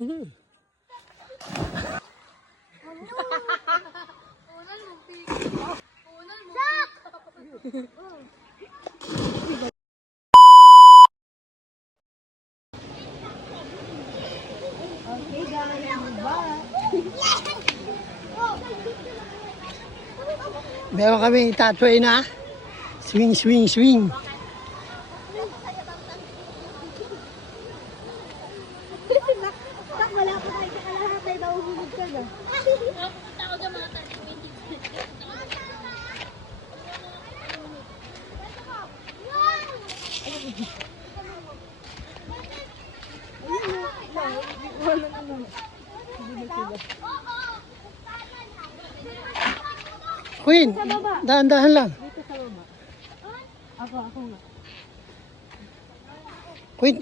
Hmm. Okay guys, bye. Meron kami tatway na. Swing, swing, swing. Tak, wala pa tayo sa kalahati, nauhulog ka na. Queen, dahan-dahan lang. Dito sa baba. Ako nga. Queen,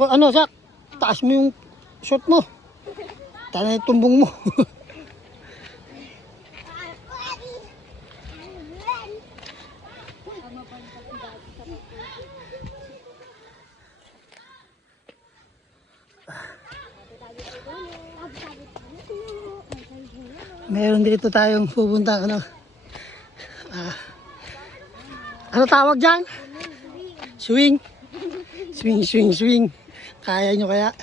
ano, Sak? Taas mo yung shot mo. Tala yung tumbong mo. Meron dito tayong pupunta, ano? Ano tawag dyan? Swing. Swing, swing, swing. Kaya nyo kaya?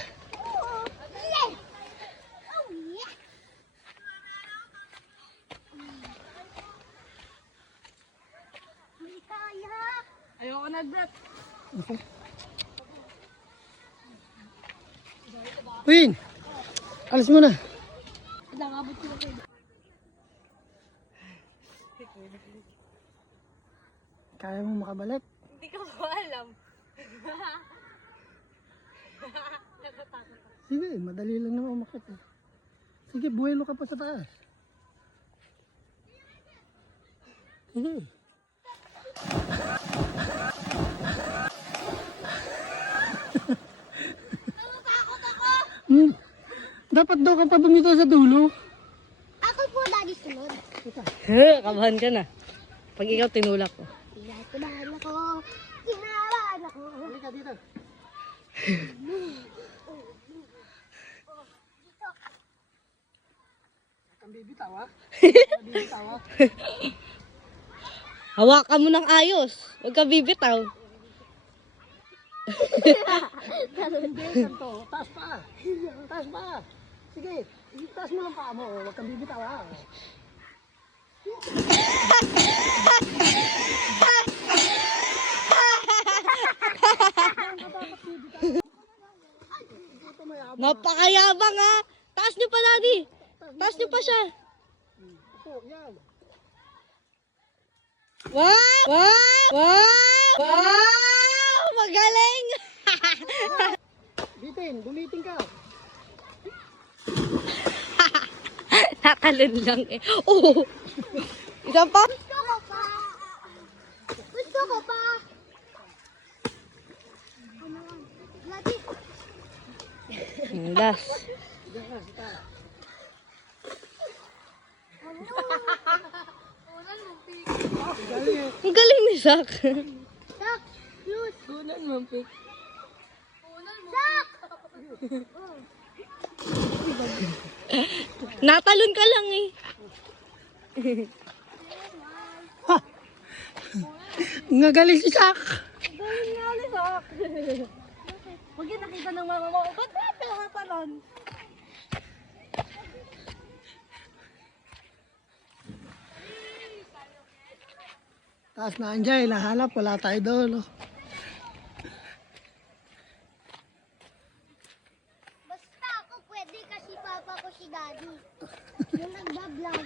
Ayoko na, Brett. Queen, alis mo na. Nakabot ko na kayo. Kaya mo makabalik? Hindi ko alam. Sige, madali lang naman umakit eh. Sige, buwelo ka pa sa taas. Sige. Natakot ako! Dapat daw ka pa bumito sa dulo. Ako po lagi sunod. Kabahan ka na. Pag ikaw tinulak ko. Kinabahan ako. Kinabahan ako. Halika dito. Kang bibitaw ha? Kang bibitaw ha? Hawakan mo ng ayos. Huwag ka bibitaw. Hindi, ganito. Taas pa. Taas pa. Sige, taas mo lang paa mo. Huwag kang bibitaw ha. Napakayabang ha. Taas niyo pa, Daddy. Taas niyo pa siya. Yan. Wow! Wow! Wow! Wow! Magaling! Gumiting ka. Natalon lang eh. Oh! Isa pa? Gusto ko pa. Gusto ko pa. Lagi. Last. Ang galing ni Zach. Tak. Close. Kunan mo, Pik. Tak. Natalon ka lang eh. Nga galing si Sak. Galing nga ulit Sak. Huwag yung nakita ng mama mo. Ba't ba pinakatalon? Taas na Anjay, nahanap, wala tayo doon. Oh. Basta ako pwede kasi papa ko si daddy. Yung nagbablog.